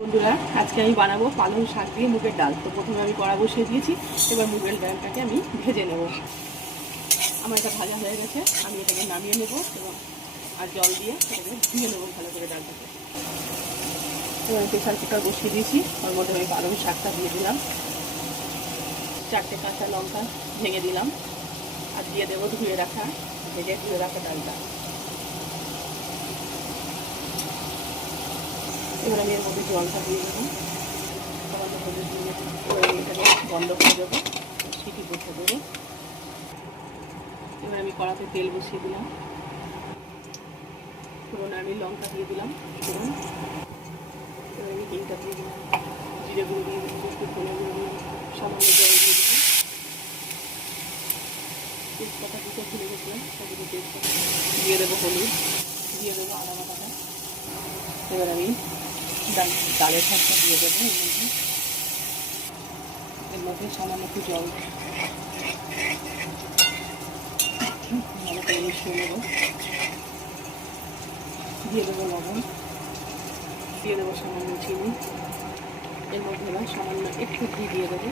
বন্ধুরা, আজকে আমি বানাবো পালং শাক দিয়ে মুগের ডাল। তো প্রথমে আমি কড়া বসিয়ে দিয়েছি। এবার মুগের ডালটাকে আমি ভেজে নেব। আমার এটা ভাজা হয়ে গেছে, আমি এটাকে নামিয়ে নেব এবং আর জল দিয়ে এটাকে ধুয়ে নেবো ভালো করে ডালটাকে। এবার প্রেসার কুকার বসিয়ে দিয়েছি, ওর মধ্যে আমি পালং শাকটা দিয়ে দিলাম, 4টে কাঁচা লঙ্কা ভেঙে দিলাম, আর দিয়ে দেবো ধুয়ে রাখা ডালটা। এবার আমি এর মধ্যে জলটা দিয়ে দেবো, এটাকে বন্ধ করে দেবো, সিটি বসে দেবো। এবার আমি কড়াতে তেল বসিয়ে দিলাম, ফোড়নে আমি লঙ্কা দিয়ে দিলাম, ফোড়ন। এবার আমি হিংটা দিয়ে দিলাম, জিরে গুঁড়ো দিয়ে দিলাম, একটু ধনে গুঁড়ো দিয়ে সামান্য জল দিয়ে দিলাম, তেজপাতা দুটো খুলে গেছিলাম, সেগুলো তেজপাতা দিয়ে দেবো, হলুদ দিয়ে দেবো, আদা বাটাটা। এবার আমি ডালের শাকটা দিয়ে দেবো, এর মধ্যে সামান্য একটু জল ভালো করে মিশিয়ে নেবো, দিয়ে দেবো লবণ, দিয়ে দেবো সামান্য চিনি, এর মধ্যে এবার সামান্য একটু ঘি দিয়ে দেবো,